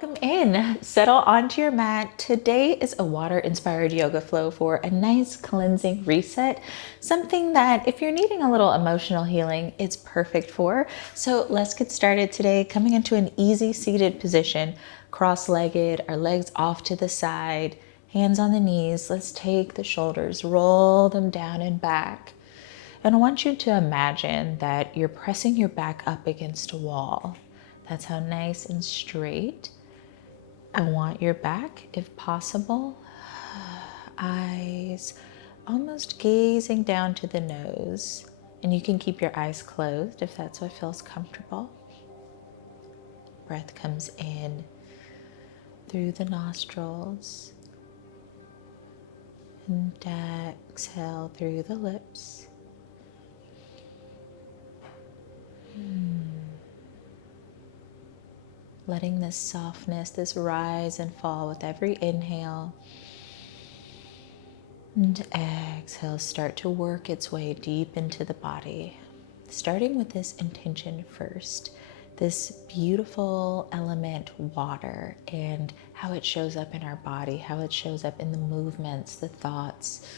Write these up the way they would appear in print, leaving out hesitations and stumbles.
Welcome in. Settle onto your mat. Today is a water-inspired yoga flow for a nice cleansing reset. Something that if you're needing a little emotional healing, it's perfect for. So let's get started today. Coming into an easy seated position, cross-legged, our legs off to the side, hands on the knees. Let's take the shoulders, roll them down and back. And I want you to imagine that you're pressing your back up against a wall. That's how nice and straight. I want your back, if possible, eyes almost gazing down to the nose. And you can keep your eyes closed if that's what feels comfortable. Breath comes in through the nostrils and exhale through the lips. Letting this softness, this rise and fall with every inhale and exhale start to work its way deep into the body. Starting with this intention first, this beautiful element, water, and how it shows up in our body, how it shows up in the movements, the thoughts,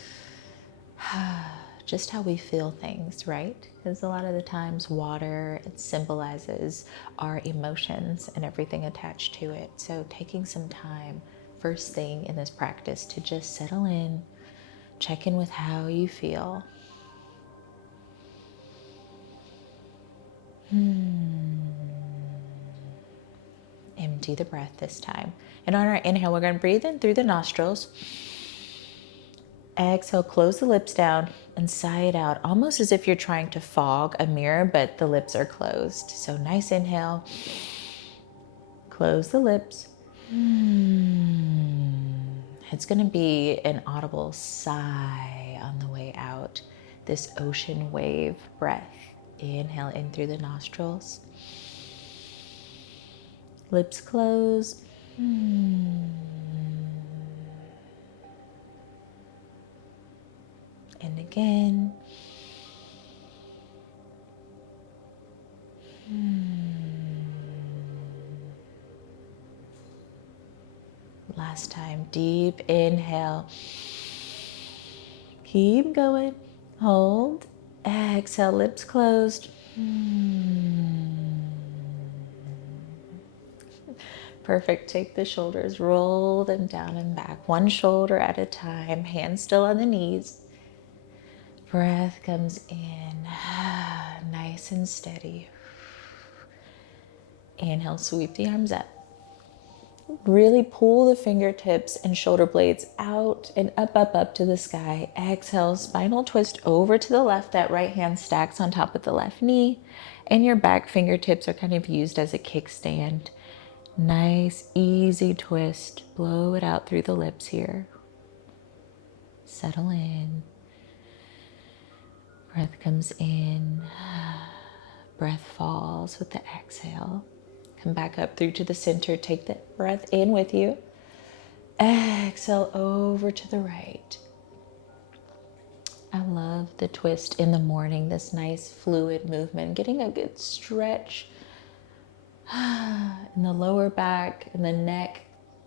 just how we feel things, right? Because a lot of the times water, it symbolizes our emotions and everything attached to it. So taking some time first thing in this practice to just settle in, check in with how you feel. Empty the breath this time. And on our inhale, we're going to breathe in through the nostrils. Exhale, close the lips down and sigh it out, almost as if you're trying to fog a mirror, but the lips are closed. So nice inhale, close the lips. It's going to be an audible sigh on the way out. This ocean wave breath. Inhale in through the nostrils. Lips close. And again. Last time, deep inhale. Keep going. Hold. Exhale, lips closed. Perfect. Take the shoulders, roll them down and back, one shoulder at a time, hands still on the knees. Breath comes in, nice and steady. Inhale, sweep the arms up. Really pull the fingertips and shoulder blades out and up, up, up to the sky. Exhale, spinal twist over to the left. That right hand stacks on top of the left knee. And your back fingertips are kind of used as a kickstand. Nice, easy twist. Blow it out through the lips here. Settle in. Breath comes in. Breath falls with the exhale. Come back up through to the center. Take the breath in with you. Exhale over to the right. I love the twist in the morning, this nice fluid movement, getting a good stretch in the lower back and the neck.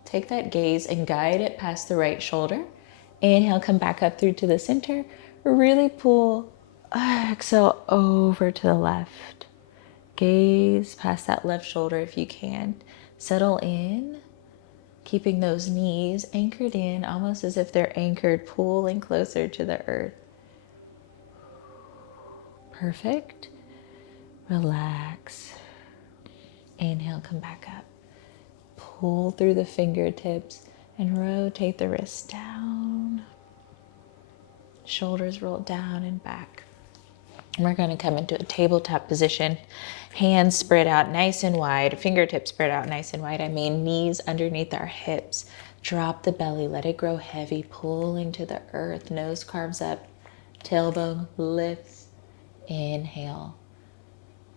Take that gaze and guide it past the right shoulder. Inhale, come back up through to the center. Really pull. Exhale over to the left. Gaze past that left shoulder if you can. Settle in, keeping those knees anchored in, almost as if they're anchored, pulling closer to the earth. Perfect. Relax. Inhale, come back up. Pull through the fingertips and rotate the wrists down. Shoulders roll down and back. We're going to come into a tabletop position. Hands spread out nice and wide. Fingertips spread out nice and wide. I mean, knees underneath our hips. Drop the belly. Let it grow heavy. Pulling to the earth. Nose carves up. Tailbone lifts. Inhale.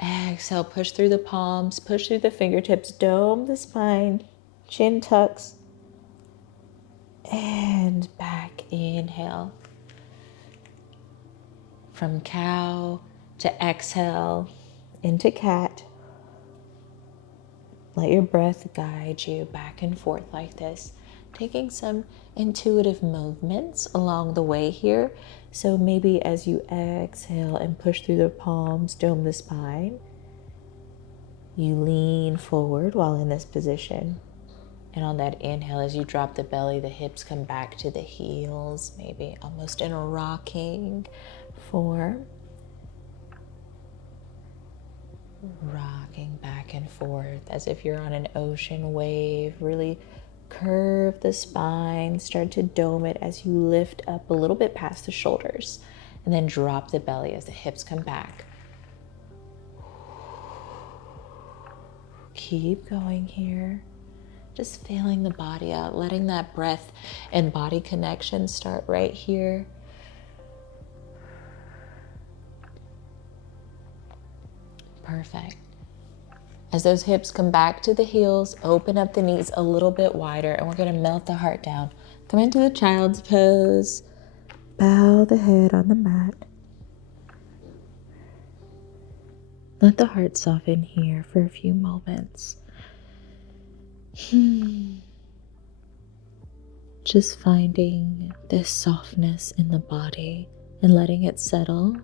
Exhale. Push through the palms. Push through the fingertips. Dome the spine. Chin tucks. And back. Inhale. From cow to exhale into cat. Let your breath guide you back and forth like this, taking some intuitive movements along the way here. So maybe as you exhale and push through the palms, dome the spine, you lean forward while in this position. And on that inhale, as you drop the belly, the hips come back to the heels, maybe almost in a rocking form. Rocking back and forth as if you're on an ocean wave. Really curve the spine, start to dome it as you lift up a little bit past the shoulders, and then drop the belly as the hips come back. Keep going here. Just feeling the body out, letting that breath and body connection start right here. Perfect. As those hips come back to the heels, open up the knees a little bit wider, and we're going to melt the heart down. Come into the child's pose. Bow the head on the mat. Let the heart soften here for a few moments. Just finding this softness in the body and letting it settle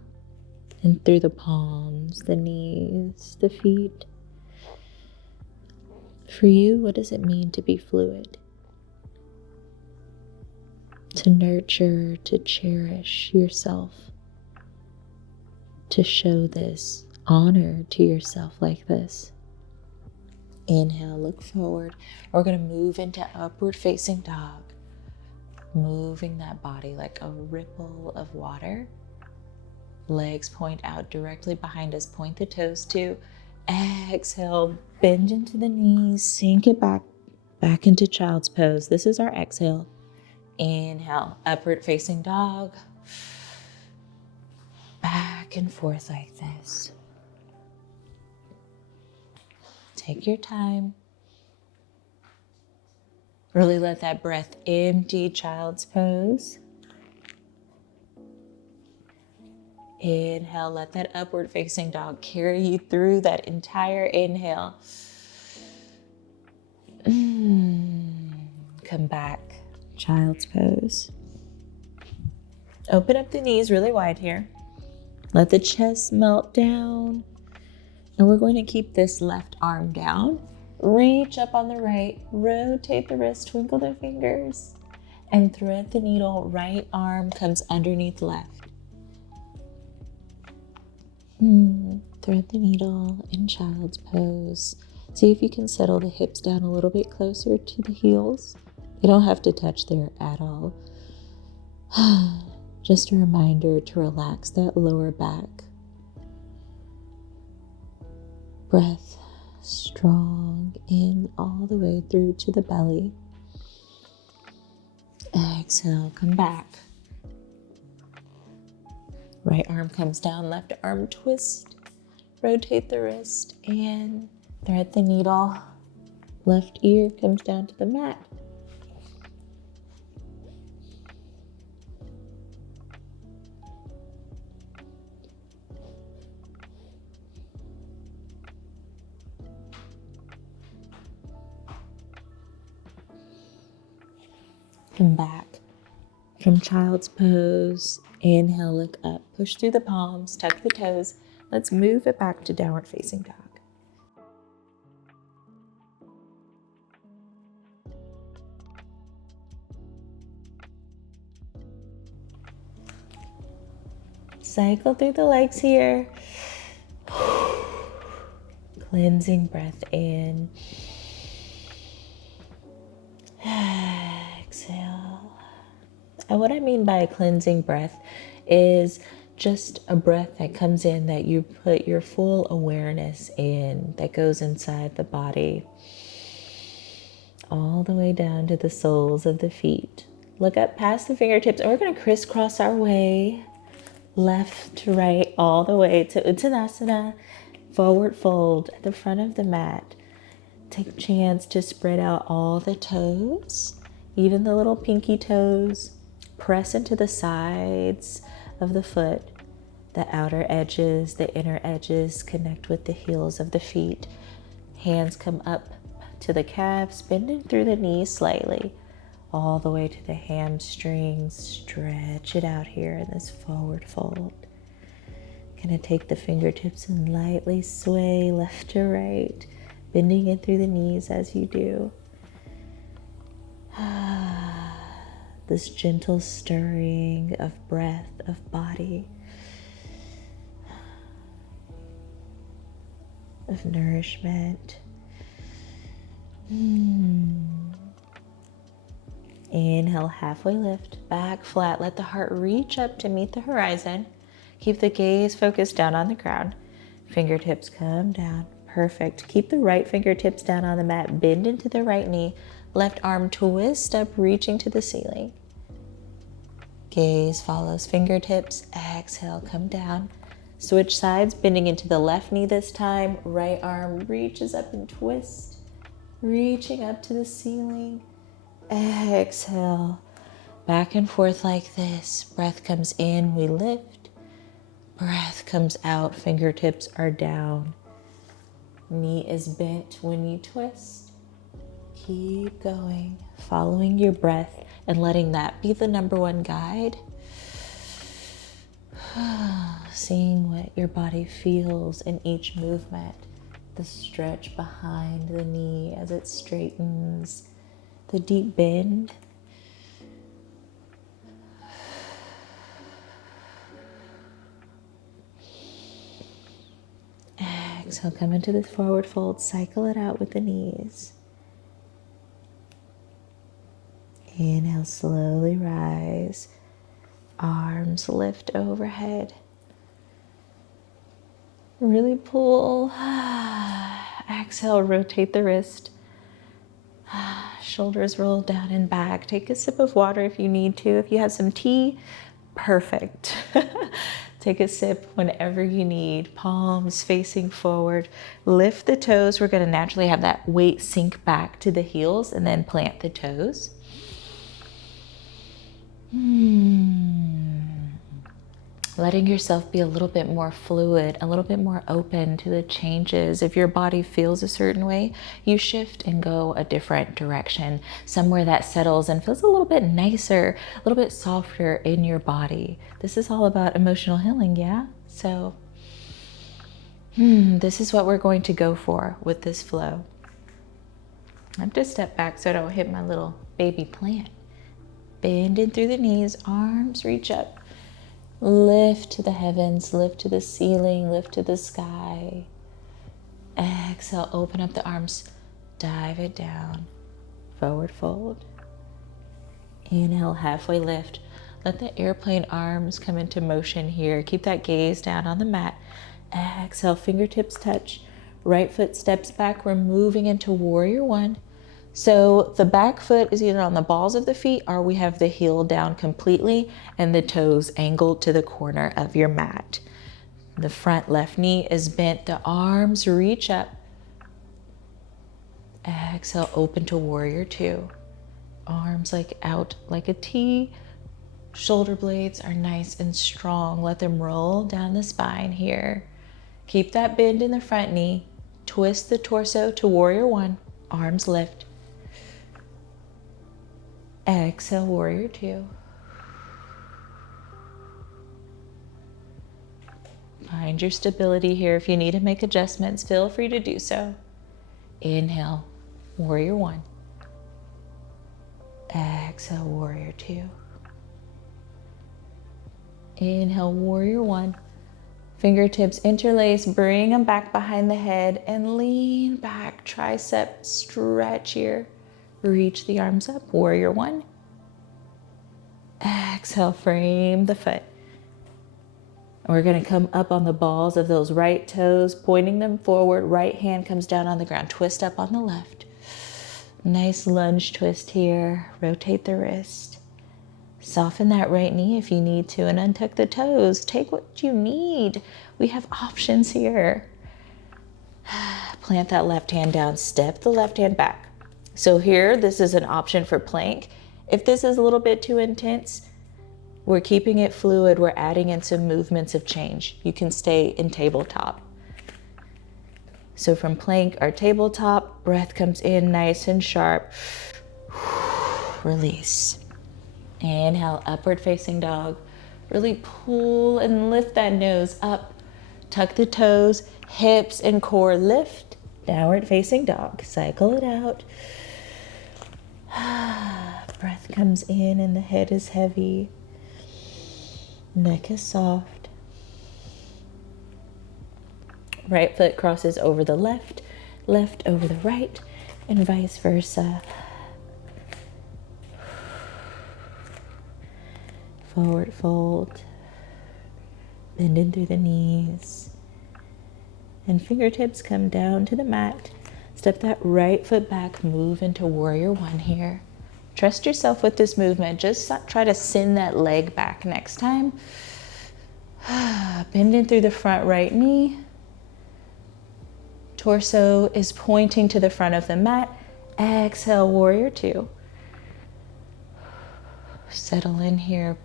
in through the palms, the knees, the feet. For you, what does it mean to be fluid? To nurture, to cherish yourself, to show this honor to yourself like this. Inhale, look forward. We're going to move into upward facing dog, moving that body like a ripple of water. Legs point out directly behind us. Point the toes to. Exhale, bend into the knees, sink it back into child's pose. This is our exhale. Inhale, upward facing dog. Back and forth like this. Take your time. Really let that breath empty child's pose. Inhale, let that upward facing dog carry you through that entire inhale. Come back, child's pose. Open up the knees really wide here. Let the chest melt down. And we're going to keep this left arm down. Reach up on the right, rotate the wrist, twinkle the fingers, and thread the needle. Right arm comes underneath left. Thread the needle in child's pose. See if you can settle the hips down a little bit closer to the heels. You don't have to touch there at all. Just a reminder to relax that lower back. Breath strong in all the way through to the belly. Exhale, come back. Right arm comes down, left arm twist. Rotate the wrist and thread the needle. Left ear comes down to the mat. Come back from child's pose. Inhale, look up, push through the palms, tuck the toes. Let's move it back to downward facing dog. Cycle through the legs here. Cleansing breath in. Exhale. And what I mean by a cleansing breath is just a breath that comes in that you put your full awareness in, that goes inside the body, all the way down to the soles of the feet. Look up past the fingertips, and we're going to crisscross our way left to right all the way to Uttanasana, forward fold at the front of the mat. Take a chance to spread out all the toes, even the little pinky toes. Press into the sides of the foot. The outer edges, the inner edges connect with the heels of the feet. Hands come up to the calves, bending through the knees slightly, all the way to the hamstrings. Stretch it out here in this forward fold. Gonna take the fingertips and lightly sway left to right, bending in through the knees as you do. This gentle stirring of breath, of body, of nourishment. Inhale, halfway lift, back flat. Let the heart reach up to meet the horizon. Keep the gaze focused down on the ground. Fingertips come down. Perfect. Keep the right fingertips down on the mat. Bend into the right knee. Left arm twist up, reaching to the ceiling. Gaze follows fingertips. Exhale, come down. Switch sides, bending into the left knee this time. Right arm reaches up and twist, reaching up to the ceiling. Exhale, back and forth like this. Breath comes in, we lift. Breath comes out, fingertips are down. Knee is bent when you twist. Keep going, following your breath and letting that be the number one guide. Seeing what your body feels in each movement. The stretch behind the knee as it straightens. The deep bend. Exhale, come into this forward fold. Cycle it out with the knees. Inhale, slowly rise. Arms lift overhead. Really pull. Exhale, rotate the wrist. Shoulders roll down and back. Take a sip of water if you need to. If you have some tea, perfect. Take a sip whenever you need. Palms facing forward. Lift the toes. We're going to naturally have that weight sink back to the heels and then plant the toes. Letting yourself be a little bit more fluid, a little bit more open to the changes. If your body feels a certain way, you shift and go a different direction, somewhere that settles and feels a little bit nicer, a little bit softer in your body. This is all about emotional healing, yeah? So this is what we're going to go for with this flow. I have to step back so I don't hit my little baby plant. Bend in through the knees, arms reach up. Lift to the heavens, lift to the ceiling, lift to the sky. Exhale, open up the arms, dive it down, forward fold. Inhale, halfway lift. Let the airplane arms come into motion here. Keep that gaze down on the mat. Exhale, fingertips touch. Right foot steps back. We're moving into warrior one. So the back foot is either on the balls of the feet or we have the heel down completely and the toes angled to the corner of your mat. The front left knee is bent. The arms reach up. Exhale, open to warrior two. Arms out like a T. Shoulder blades are nice and strong. Let them roll down the spine here. Keep that bend in the front knee. Twist the torso to warrior one. Arms lift. Exhale, warrior two. Find your stability here. If you need to make adjustments, feel free to do so. Inhale, warrior one. Exhale, warrior two. Inhale, warrior one. Fingertips interlace, bring them back behind the head and lean back. Tricep stretch here. Reach the arms up, warrior one. Exhale, frame the foot. We're gonna come up on the balls of those right toes, pointing them forward. Right hand comes down on the ground. Twist up on the left. Nice lunge twist here. Rotate the wrist. Soften that right knee if you need to and untuck the toes. Take what you need. We have options here. Plant that left hand down. Step the left hand back. So here, this is an option for plank. If this is a little bit too intense, we're keeping it fluid. We're adding in some movements of change. You can stay in tabletop. So from plank or tabletop, breath comes in nice and sharp. Release. Inhale, upward facing dog. Really pull and lift that nose up. Tuck the toes, hips and core lift. Downward facing dog. Cycle it out. Breath comes in and the head is heavy. Neck is soft. Right foot crosses over the left, left over the right, and vice versa. Forward fold, bending through the knees, and fingertips come down to the mat. Step that right foot back, move into warrior one here. Trust yourself with this movement. Just try to send that leg back next time. Bending through the front right knee. Torso is pointing to the front of the mat. Exhale, warrior two. Settle in here.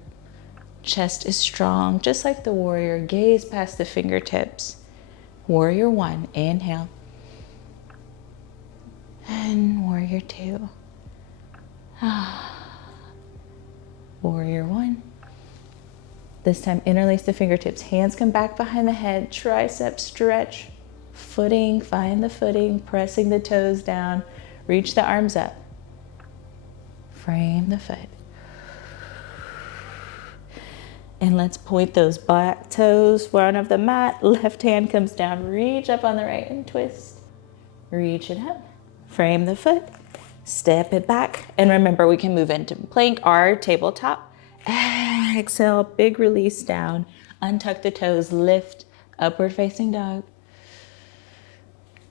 Chest is strong, just like the warrior. Gaze past the fingertips. Warrior one, inhale. And warrior two. Warrior one. This time, interlace the fingertips. Hands come back behind the head. Triceps stretch. Footing, find the footing. Pressing the toes down. Reach the arms up. Frame the foot. And let's point those back toes front of the mat. Left hand comes down. Reach up on the right and twist. Reach it up. Frame the foot. Step it back. And remember, we can move into plank or tabletop. Exhale, big release down. Untuck the toes, lift, upward facing dog.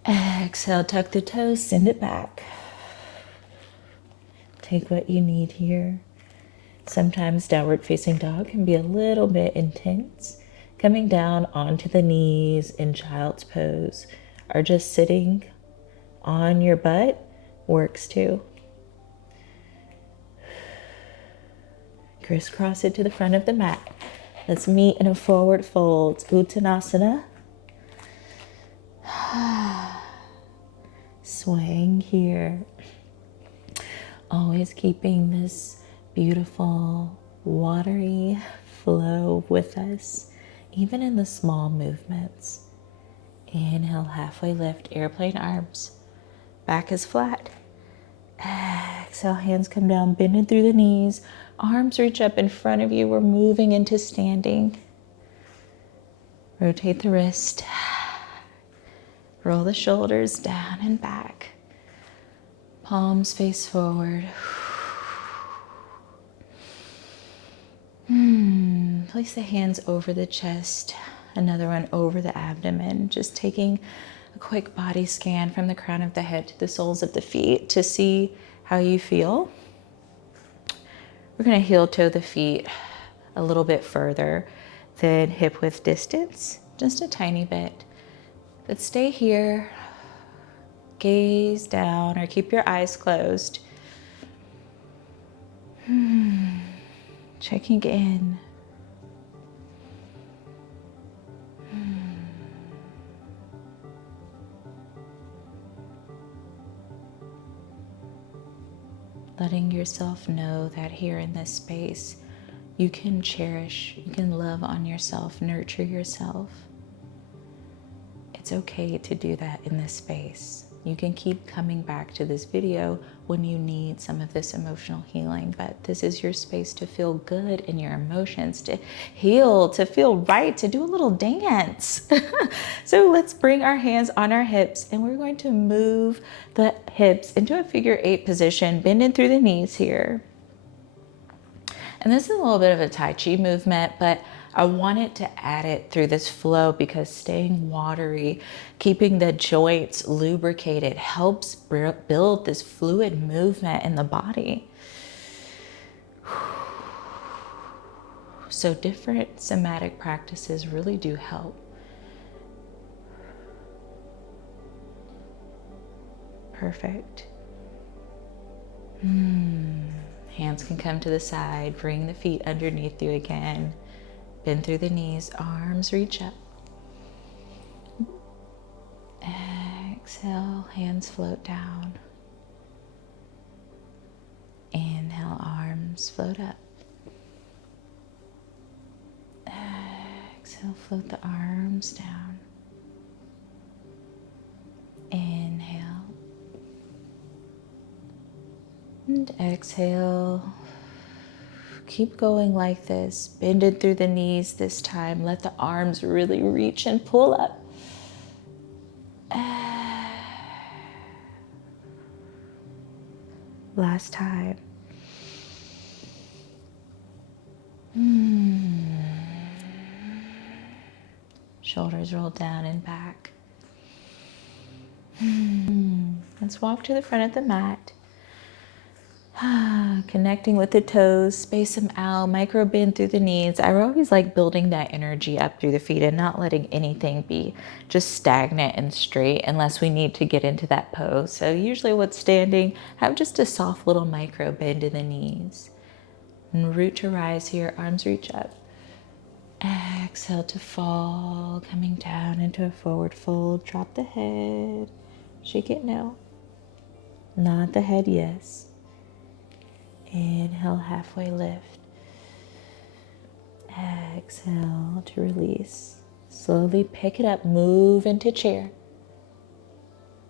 Exhale, tuck the toes, send it back. Take what you need here. Sometimes downward facing dog can be a little bit intense. Coming down onto the knees in child's pose or just sitting on your butt works too. Crisscross it to the front of the mat. Let's meet in a forward fold. Uttanasana. Swaying here. Always keeping this beautiful, watery flow with us, even in the small movements. Inhale, halfway lift, airplane arms. Back is flat. Exhale, hands come down, bending through the knees. Arms reach up in front of you. We're moving into standing. Rotate the wrist. Roll the shoulders down and back. Palms face forward. Place the hands over the chest, another one over the abdomen, just taking a quick body scan from the crown of the head to the soles of the feet to see how you feel. We're going to heel toe the feet a little bit further than hip width distance, just a tiny bit. But stay here, gaze down, or keep your eyes closed. Checking in. Letting yourself know that here in this space, you can cherish, you can love on yourself, nurture yourself. It's okay to do that in this space. You can keep coming back to this video when you need some of this emotional healing, but this is your space to feel good in your emotions, to heal, to feel right, to do a little dance. So let's bring our hands on our hips and we're going to move the hips into a figure 8 position, bending through the knees here. And this is a little bit of a Tai Chi movement, but I wanted to add it through this flow because staying watery, keeping the joints lubricated helps build this fluid movement in the body. So different somatic practices really do help. Perfect. Hands can come to the side, bring the feet underneath you again. Bend through the knees, arms reach up. Exhale, hands float down. Inhale, arms float up. Exhale, float the arms down. Inhale. And exhale. Keep going like this. Bend it through the knees this time. Let the arms really reach and pull up. Last time. Shoulders roll down and back. Let's walk to the front of the mat. Connecting with the toes, space them out, micro bend through the knees. I always like building that energy up through the feet and not letting anything be just stagnant and straight unless we need to get into that pose. So usually what's standing, have just a soft little micro bend in the knees. And root to rise here, arms reach up. Exhale to fall, coming down into a forward fold. Drop the head, shake it no. Nod the head yes. Inhale, halfway lift. Exhale to release. Slowly pick it up, move into chair.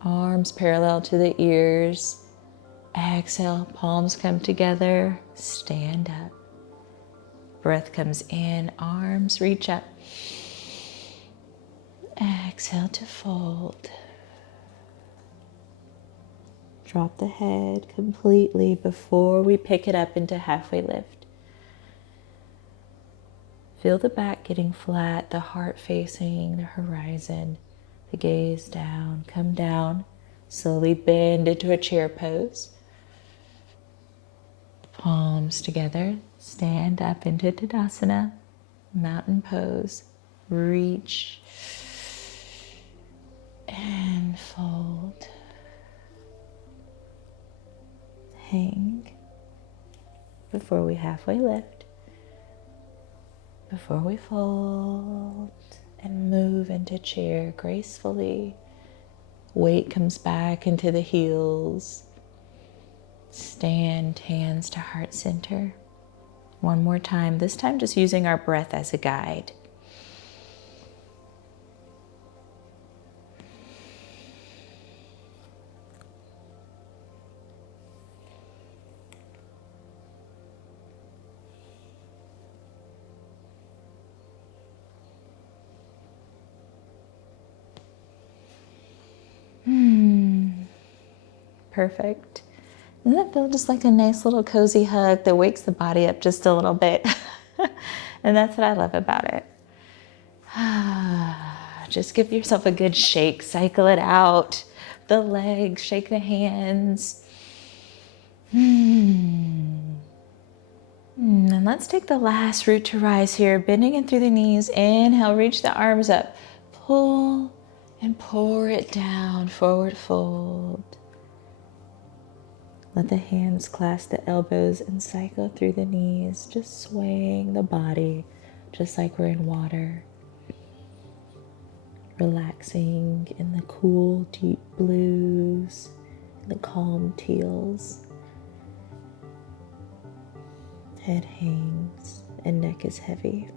Arms parallel to the ears. Exhale, palms come together, stand up. Breath comes in, arms reach up. Exhale to fold. Drop the head completely before we pick it up into halfway lift. Feel the back getting flat, the heart facing the horizon, the gaze down, come down, slowly bend into a chair pose. Palms together, stand up into Tadasana, mountain pose, reach and fold. Hang before we halfway lift, before we fold and move into chair gracefully. Weight comes back into the heels. Stand, hands to heart center. One more time, this time just using our breath as a guide. Perfect. Doesn't that feel just like a nice little cozy hug that wakes the body up just a little bit? And that's what I love about it. Just give yourself a good shake, cycle it out. The legs, shake the hands. And let's take the last root to rise here, bending in through the knees. Inhale, reach the arms up. Pull and pour it down, forward fold. Let the hands clasp the elbows and cycle through the knees, just swaying the body, just like we're in water. Relaxing in the cool, deep blues, the calm teals. Head hangs and neck is heavy.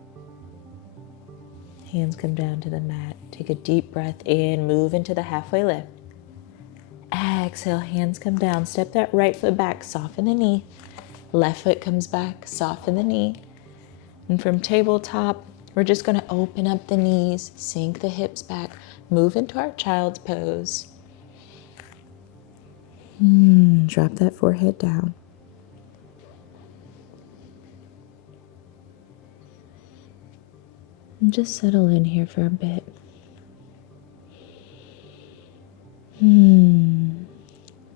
Hands come down to the mat. Take a deep breath in, move into the halfway lift. Exhale, hands come down. Step that right foot back, soften the knee. Left foot comes back, soften the knee. And from tabletop, we're just going to open up the knees, sink the hips back, move into our child's pose. Drop that forehead down. And just settle in here for a bit.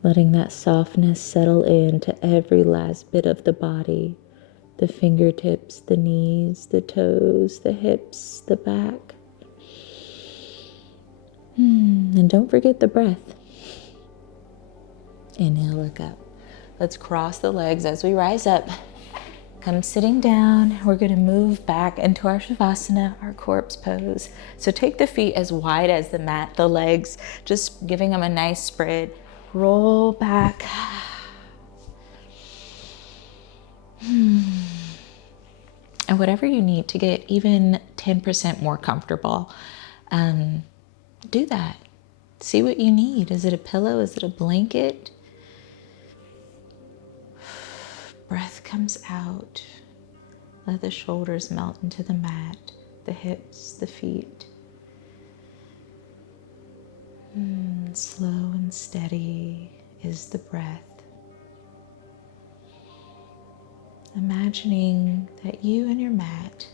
Letting that softness settle into every last bit of the body. The fingertips, the knees, the toes, the hips, the back. And don't forget the breath. Inhale, look up. Let's cross the legs as we rise up. Come sitting down. We're going to move back into our Shavasana, our corpse pose. So take the feet as wide as the mat, the legs, just giving them a nice spread. Roll back. And whatever you need to get even 10% more comfortable, do that. See what you need. Is it a pillow? Is it a blanket? Breath comes out. Let the shoulders melt into the mat, the hips, the feet. Slow and steady is the breath. Imagining that you and your mat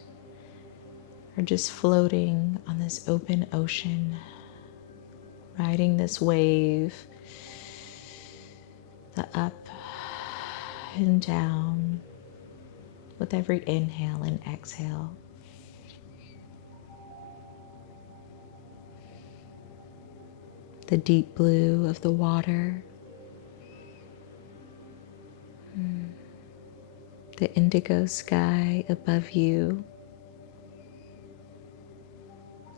are just floating on this open ocean, riding this wave, the up and down with every inhale and exhale. The deep blue of the water, the indigo sky above you,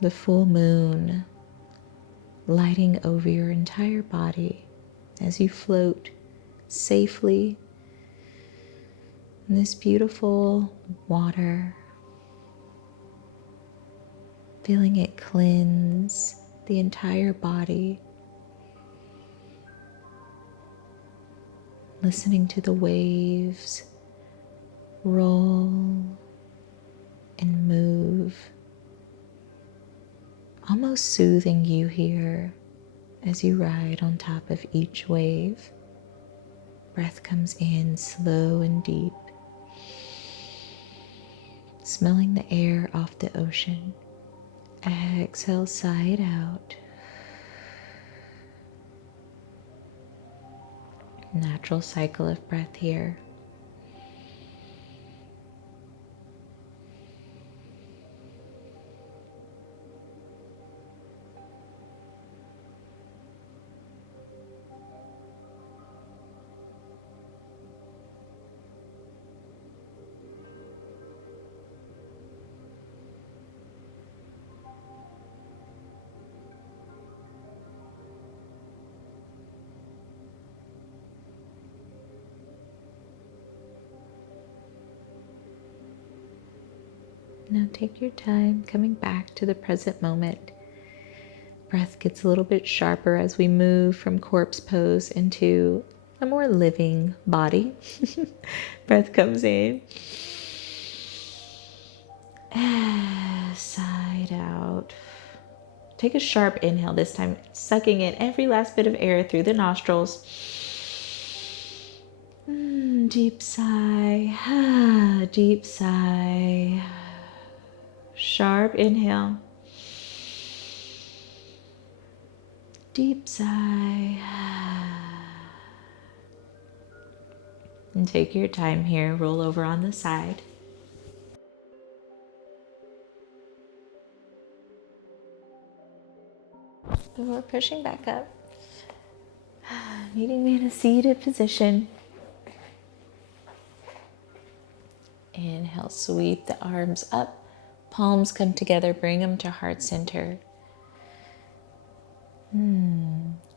the full moon lighting over your entire body as you float safely in this beautiful water, feeling it cleanse the entire body, listening to the waves roll and move, almost soothing you here as you ride on top of each wave. Breath comes in slow and deep, smelling the air off the ocean. Exhale, sigh it out. Natural cycle of breath here. Now take your time coming back to the present moment. Breath gets a little bit sharper as we move from corpse pose into a more living body. Breath comes in. Side out. Take a sharp inhale this time, sucking in every last bit of air through the nostrils. Deep sigh. Deep sigh. Sharp inhale. Deep sigh. And take your time here. Roll over on the side. Before pushing back up. Meeting me in a seated position. Inhale, sweep the arms up. Palms come together, bring them to heart center.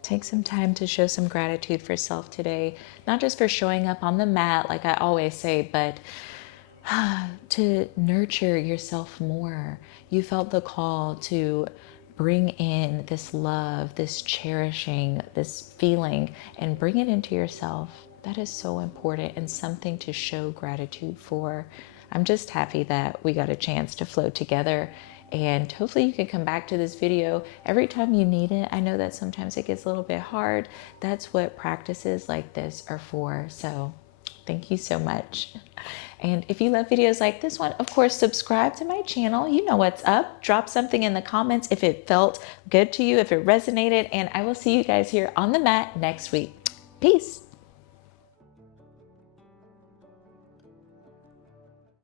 Take some time to show some gratitude for self today. Not just for showing up on the mat, like I always say, but to nurture yourself more. You felt the call to bring in this love, this cherishing, this feeling, and bring it into yourself. That is so important and something to show gratitude for. I'm just happy that we got a chance to flow together, and hopefully you can come back to this video every time you need it. I know that sometimes it gets a little bit hard. That's what practices like this are for. So thank you so much. And if you love videos like this one, of course, subscribe to my channel. You know what's up. Drop something in the comments if it felt good to you, if it resonated, and I will see you guys here on the mat next week. Peace.